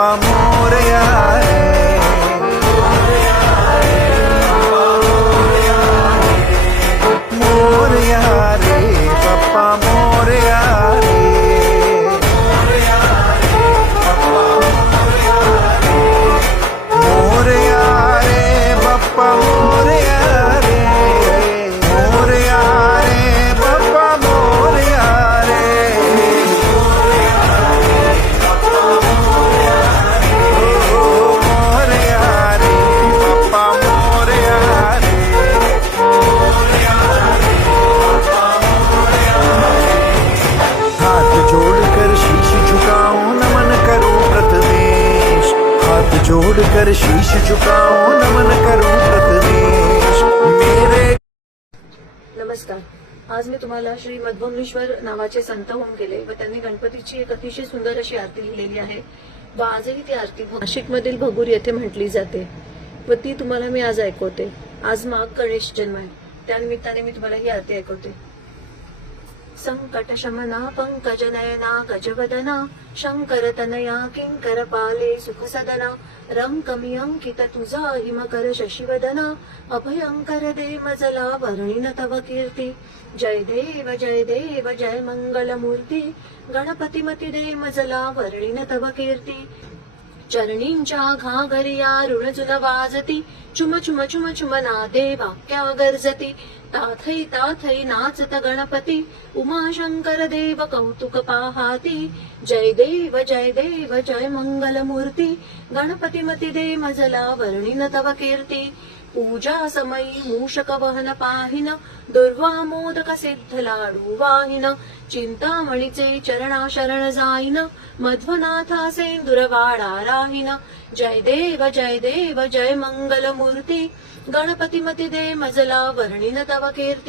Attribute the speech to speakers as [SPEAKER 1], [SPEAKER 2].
[SPEAKER 1] pa' morear कर शीश झुकाओ नमन करो मेरे
[SPEAKER 2] नमस्कार. आज मी तुम्हाला श्री मध्वमनेश्वर नावाचे संत होऊन गेले व त्यांनी गणपतीची एक अतिशय सुंदर अशी आरती लिहिलेली आहे. व आजही ती आरती नाशिकमधील भगूर येथे म्हटली जाते व ती तुम्हाला मी आज ऐकवते. आज माग गणेश जन्म आहे. त्यानिमित्ताने मी तुम्हाला ही आरती ऐकवते. संकट शमना पंकज नयना गजवदना शंकर तनया किंकर पाले सुख सदना रंकमी अंकित तुझा हिमकर शशिवदना अभयंकर दे मजला वर्णिन तव कीर्ती जय देव जय देव जय मंगल मूर्ती गणपती दे मजला वर्णिन तव कीर्ती चरणींच्या घागरिया ऋणजुन वाजती. चुम चुम चुम चुम नादे वाक्या गरजती. ताथई ताथई नाचत गणपती. उमाशंकर देव कौतुक पाहाती. जय देव जय देव जय मंगल मूर्ती गणपती मती दे मजला वर्णिन तव कीर्ती. पूजा समयी मूषक वहन पाहिन दुर्वा मोदक सिद्ध लाडू वाहिन चिंतामणीचे चरणा शरण जाईन मध्वनाथा सेंदुरवाडा राहिन. जय देव जय देव जय मंगल मूर्ती गणपती मती दे मजला वर्णिन तव कीर्ती।